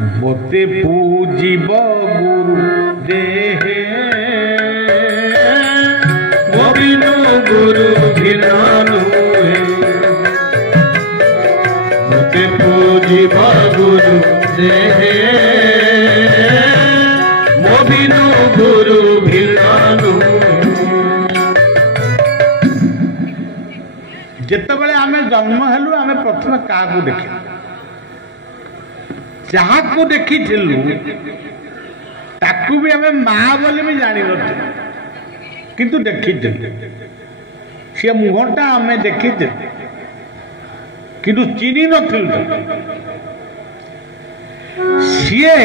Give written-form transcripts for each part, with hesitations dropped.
मोते पूजिब गुरु देहे मोबिनु गुरु भिनानु मोते पूजिब गुरु देहे मोबिनु गुरु भिनानु। जितेबले आमे जन्म हेलु आमे प्रथम क्या देखिलु जहाँ देखी ताकू भी आमे माँ बोली भी जानी नथिलु किंतु देखी सी मुहटा आमे देखी किंतु चिन्ह नथिलु सीए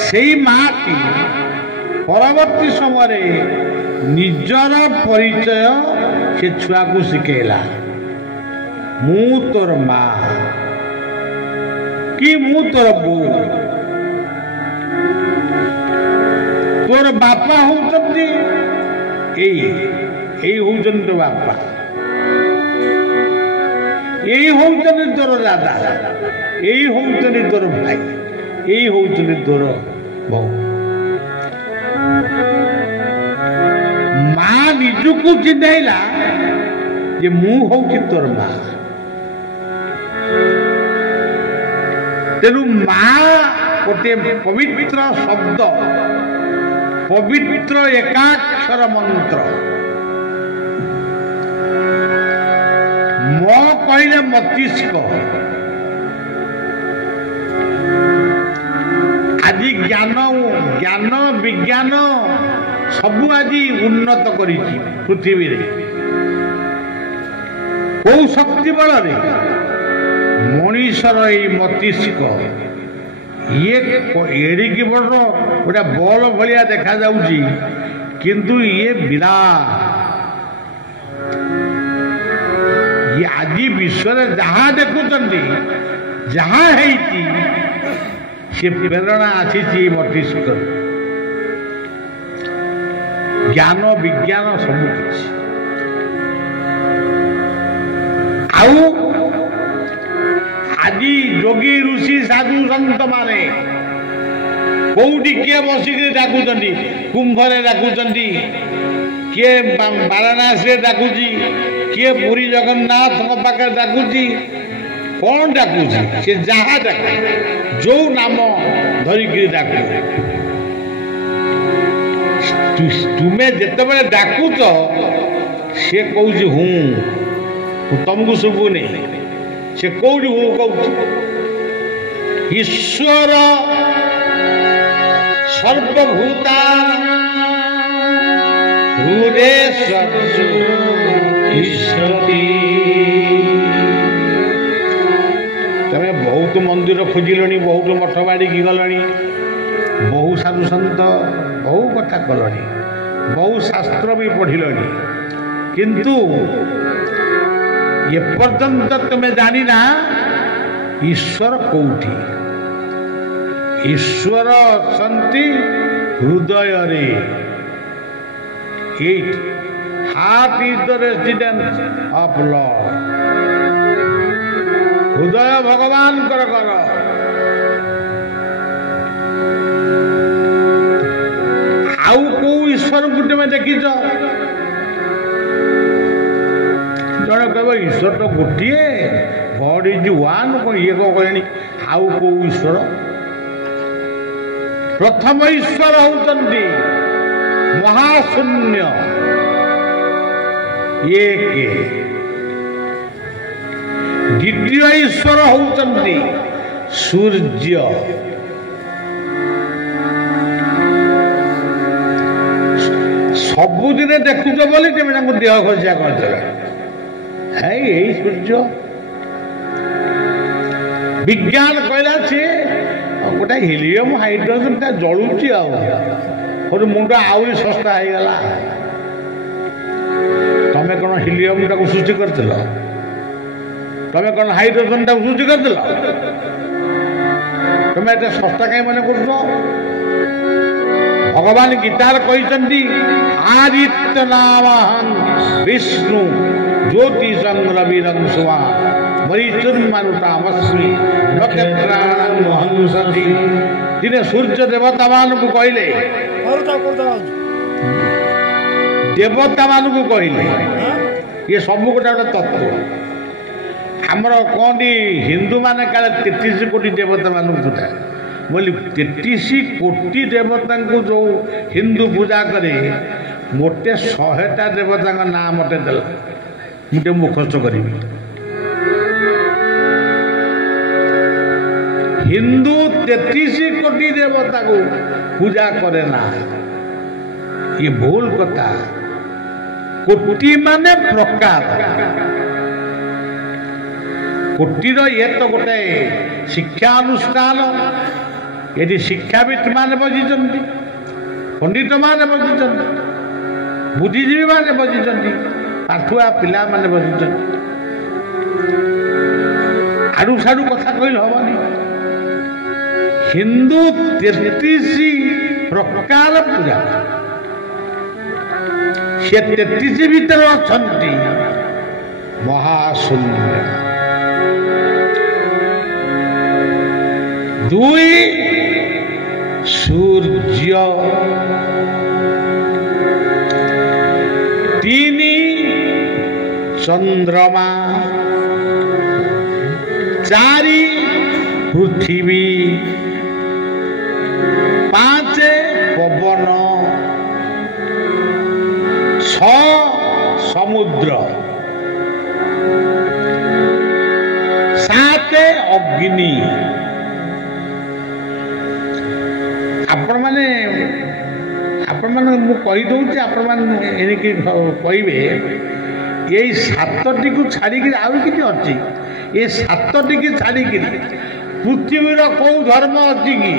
से माँ की परवर्ती समय निजर परिचय से छुआ को शिखेला मु तोर माँ कि मु तोर बो तोर बापा होउचंती एई होउचंती तो बापा एई होउचंती तोर दादा एई होउचंती तोर भाई एई होउचंती तोर बहु माँ निजुक चिन्हला जे मु होउची तोर माँ तेणु माँ गोटे पवित्र शब्द पवित्र एकाक्षर मंत्र म कहले मस्तिष्क आज ज्ञान विज्ञान सबू आज उन्नत करी पृथ्वी रे कौ शक्ति बल मनीषर ये मस्तिष्क ये एड़िकी बड़ गोटे बल भाया देखा जाउची किंतु ये विराट ये आज विश्व जहाँ देखुंट जहाँ है से प्रेरणा आसी मस्तिष्क ज्ञान विज्ञान सबू किछि आउ आज योगी ऋषि साधु संत माने कौटी किए बसिक डाकुंट कुंभरे डाकुंट किए वाराणसी डाकुची किए पुरी जगन्नाथ पाखे डाकुची कौन डाकुची से जहाँ डाक जो नाम धरिक डाकु तुम्हें जिते डाकुच सी कौच हूँ तुमको शुभुनी से कौटी हूँ कौच ईश्वर सर्वभूता तमें बहुत मंदिर खोजिलनी बहुत मठ बाड़ी की गलनी बहु साधु सन्त बहु कथा कलनी बहु शास्त्र भी पढ़िलनी किंतु ये पर्यंत तुम्हें जानी ना ईश्वर कौटी ईश्वर अछंती हृदय रे heart is the residence of Lord हृदय भगवान कर आउ को ईश्वर को तुम देखी जड़े कह ईश्वर तो गोटे गॉड इज वन कौन ये कौन कहनी आउ को ईश्वर प्रथम ईश्वर होउचंती महाशून्य एक द्वितीय ईश्वर होउचंती सूर्य सबुदिन देखुच बोली तुम देह घसिया कर सूर्य विज्ञान कहला सी गोटे हिलियम हाइड्रोजन टा जलुची आउ मुंड आहरी सस्ता हो गला तमें कौन हिलियम टाक सृष्टि कर तमें कौन हाइड्रोजन टाक सृष्टि कर तुम्हें एत सस्ता कहीं मन कर भगवान गीतार कहते आदित्य नामहं विष्णु ज्योतिषं रविरं सुवा मरीचुर्मरुतामस्मि नक्षत्राणां ହଂସତି। ଦିନେ ସୂର୍ଯ୍ୟ ଦେବତା ମାନଙ୍କୁ କହିଲେ, ଦେବତା ମାନଙ୍କୁ କହିଲେ, ଇଏ ସବୁ ଗୋଟେ ଗୋଟେ ତତ୍ତ୍ୱ। ଆମର କହନ୍ତି ହିନ୍ଦୁମାନେ କାଳେ 33 କୋଟି ଦେବତା ମାନଙ୍କୁ ପୂଜା, ବୋଲି 33 କୋଟି ଦେବତାଙ୍କୁ ଯେଉଁ ହିନ୍ଦୁ ପୂଜା କରେ, ମୋଟେ 100ଟା ଦେବତାଙ୍କ ନାଁ ମତେ ଦେଲା, ମୁଁ ଟିକେ ମୁଖସ୍ଥ କରିବି। ହିନ୍ଦୁ 33 କୋଟି ଦେବତାକୁ ପୂଜା କରେ ନା, ଇଏ ଭୁଲ କଥା। କୋଟି ମାନେ ପ୍ରକାର, କୋଟିର ଇଏ ତ ଗୋଟେ ଶିକ୍ଷା ଅନୁଷ୍ଠାନ। ଏଠି ଶିକ୍ଷାବିତ ମାନେ ବସିଛନ୍ତି, ପଣ୍ଡିତ ମାନେ ବସିଛନ୍ତି, ବୁଦ୍ଧିଜୀବୀ ମାନେ ବସିଛନ୍ତି, ପାଠୁଆ ପିଲାମାନେ ବସିଛନ୍ତି। ଆଡୁ ସାଡୁ କଥା କହିଲେ ହବନି। ହିନ୍ଦୁ 33 ପ୍ରକାର ପୂଜା, ସେ 33 ଭିତରେ ଅଛନ୍ତି ମହାଶୂନ୍ୟ। 2 ସୂର୍ଯ୍ୟ, 3 ଚନ୍ଦ୍ରମା, 4 ପୃଥିବୀ, 5 ପବନ, 6 ସମୁଦ୍ର, 7 ଅଗ୍ନି। ଆପଣମାନେ ମୁଁ କହିଦେଉଛି, ଆପଣମାନେ ଏଣିକି କହିବେ ଏଇ 7ଟିକୁ ଛାଡ଼ିକିରି ଆଉ କିଛି ଅଛି? ଏ 7ଟିକି ଛାଡ଼ିକିରି ପୃଥିବୀର କୋଉ ଧର୍ମ ଅଛି କି?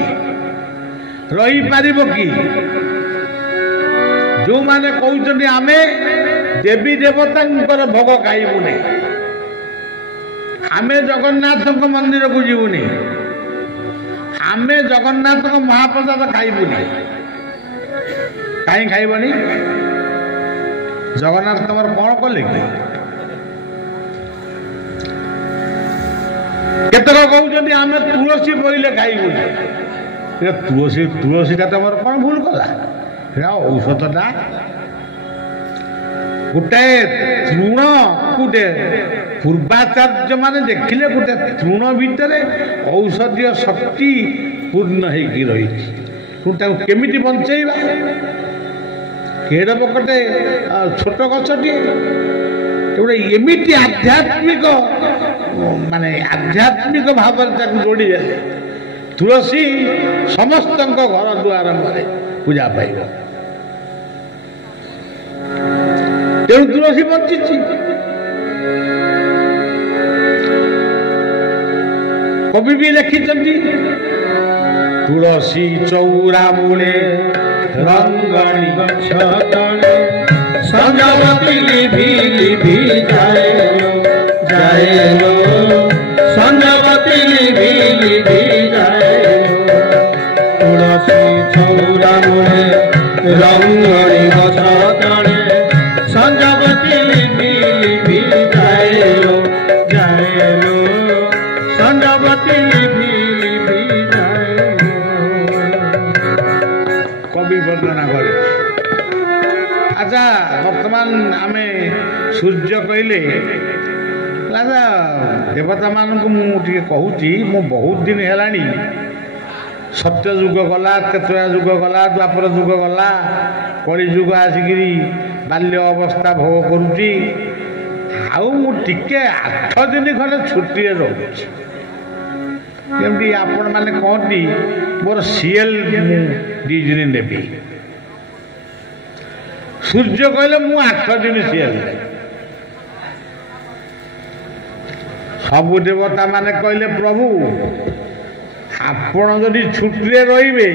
ରହିପାରିବ କି? ଯେଉଁମାନେ କହୁଛନ୍ତି ଆମେ ଦେବୀ ଦେବତାଙ୍କର ଭୋଗ ଖାଇବୁନି, ଆମେ ଜଗନ୍ନାଥଙ୍କ ମନ୍ଦିରକୁ ଯିବୁନି, ଆମେ ଜଗନ୍ନାଥଙ୍କ ମହାପ୍ରସାଦ ଖାଇବୁନି। କାହିଁ ଖାଇବନି? ଜଗନ୍ନାଥ ତମର କ'ଣ କଲେ କି? କେତେକ କହୁଛନ୍ତି ଆମେ ତୁଳସୀ ବୋଇଲେ ଖାଇବୁନି। ତୁଳସୀଟା ତମର କ'ଣ ଭୁଲ କଲା? ସେଟା ଔଷଧଟା। ଗୋଟାଏ ତୃଣ, ଗୋଟେ ପୂର୍ବାଚାର୍ଯ୍ୟ ମାନେ ଦେଖିଲେ ଗୋଟେ ତୃଣ ଭିତରେ ଔଷଧୀୟ ଶକ୍ତି ପୂର୍ଣ୍ଣ ହେଇକି ରହିଛି। ତାକୁ କେମିତି ବଞ୍ଚେଇବା? କେଡ଼େ ବକଟେ ଛୋଟ ଗଛଟିଏ, ଗୋଟେ ଏମିତି ଆଧ୍ୟାତ୍ମିକ ଭାବରେ ତାକୁ ଯୋଡ଼ିଦେଲେ ତୁଳସୀ ସମସ୍ତଙ୍କ ଘର ଦୁଆରମ୍ଭରେ ପୂଜା ପାଇବ। ତେଣୁ ତୁଳସୀ ବଞ୍ଚିଛି। କବି ବି ଲେଖିଛନ୍ତି, ତୁଳସୀ ଚଉରା ମୂଳେ ରଙ୍ଗଣୀ ଗଛ ତଳେ ସଞ୍ଜବତୀ ଲିଭି ଲିଭି ଯାଏଲୋ ଯାଏଲୋ, ସଞ୍ଜବତୀ ଲିଭି ଲିଭି ଯାଏଲୋ। ତୁଳସୀ ଚଉରା ମୂଳେ ରଙ୍ଗଣୀ ଗଛ ତଳେ ସଞ୍ଜବତୀ ଲିଭି ଲିଭି ଯାଏଲୋ ଯାଏଲୋ, ସଞ୍ଜବତୀ ଲିଭି ଲିଭି ଯାଏଲୋ। କବି ବର୍ଣ୍ଣନା କରେ। ଆଚ୍ଛା, ବର୍ତ୍ତମାନ ଆମେ ସୂର୍ଯ୍ୟ କହିଲେ, ଆଚ୍ଛା ଦେବତାମାନଙ୍କୁ ମୁଁ ଟିକେ କହୁଛି। ମୁଁ ବହୁତ ଦିନ ହେଲାଣି, ସତ୍ୟ ଯୁଗ ଗଲା, ତ୍ରେତୟା ଯୁଗ ଗଲା, ଦ୍ୱାପର ଯୁଗ ଗଲା, କଳି ଯୁଗ ଆସିକିରି ବାଲ୍ୟ ଅବସ୍ଥା ଭୋଗ କରୁଛି। ଆଉ ମୁଁ ଟିକେ 8 ଦିନ ଖଣ୍ଡେ ଛୁଟିରେ ରହୁଛି। ଯେମିତି ଆପଣମାନେ କହନ୍ତି ମୋର ସିଏଲ ମୁଁ 2 ଦିନ ନେବି। ସୂର୍ଯ୍ୟ କହିଲେ ମୁଁ 8 ଦିନ ସିଏଲ। ସବୁ ଦେବତା ମାନେ କହିଲେ ପ୍ରଭୁ ଆପଣ ଯଦି ଛୁଟିରେ ରହିବେ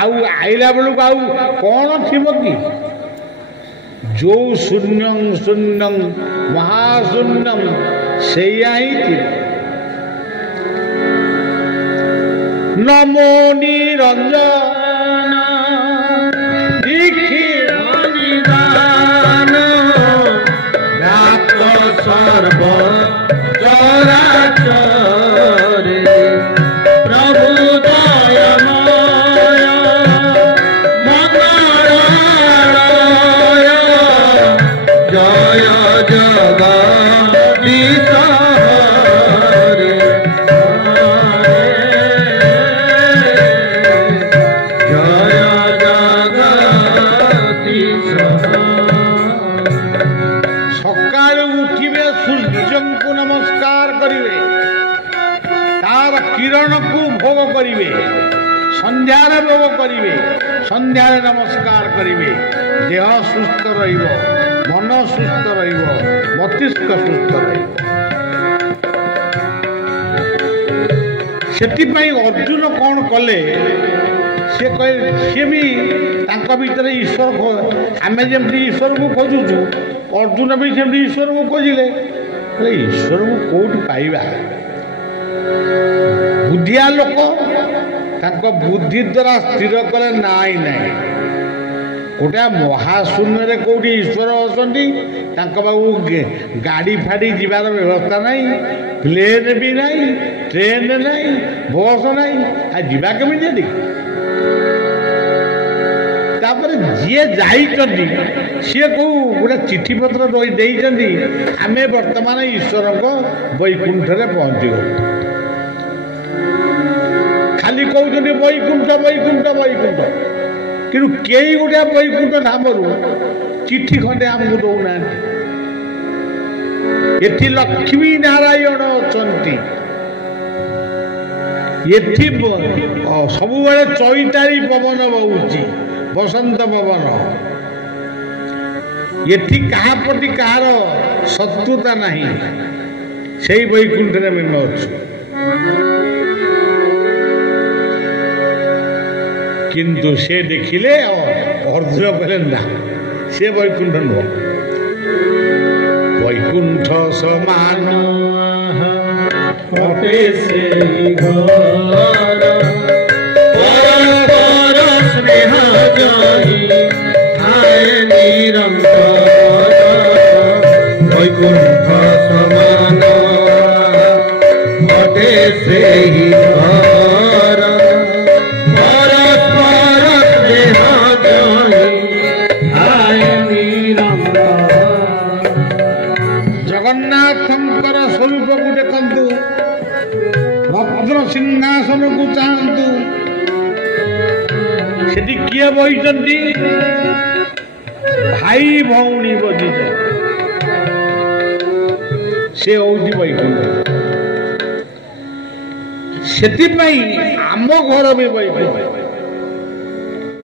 ଆଉ ଆଇଲା ବେଳକୁ ଆଉ କ'ଣ ଥିବ କି? ଯୋଉ ଶୂନ୍ୟଂ ଶୂନ୍ୟଂ ମହାଶୂନ୍ୟଂ ସେଇଆ ହିଁ ଥିବ। ନମୋ ନିରଞ୍ଜନ ନିଦାନ ବ୍ୟାପ୍ତ ସର୍ବ ଚରାଚରେ किरण को भोग करिवे संध्यारे भोग करिवे संध्यारे नमस्कार करिवे देह सुस्थ रहिबो मन सुस्थ रहिबो मस्तिष्क सुस्थ रहिबो सेतिपाई अर्जुन कौन कले से कहे सी भी भीतर ईश्वर आम जमी ईश्वर को खोजुचु अर्जुन भी सेमती ईश्वर को खोजिले ईश्वर को कौट पाइबा बुद्धिया लोक बुद्धि द्वारा स्थिर कले नाई नाई गोटे महाशून्य कौटी ईश्वर अच्छा बाबू गाड़ी फाड़ी जीवार व्यवस्था नहीं प्लेन भी नहीं ट्रेन नहीं बस नहीं आ जीवा केमिति जी जाइछन्ति सी को गोटे चिठी पत्र देइछन्ति आमे वर्तमान ईश्वर को वैकुंठ रे पहुंची गलु खाली कहते वैकुंठ वैकुंठ वैकुंठ कि कई गोटे वैकुंठ नामर चिठी खंडे आमको दौना एठी लक्ष्मी नारायण अच्छा एठी सब चैतारी पवन बहुची बसंत पवन एठी कहा प्रति कहार शत्रुता नहीं से वैकुंठ में मैं अच्छु किंतु से देखिले अर्जुन कहले ना से वैकुंठ नुह वैकुंठ समान से घर स्नेह जाई हाय निरंतर वैकुंठ समान घटे से घर जगन्नाथंकर स्वरूप को देखु रत्न सिंहासन को चाहतु सेठी किए बही भाई भौणी बजी से हूँ वैकुंठ से आम घर भी वैकुंठ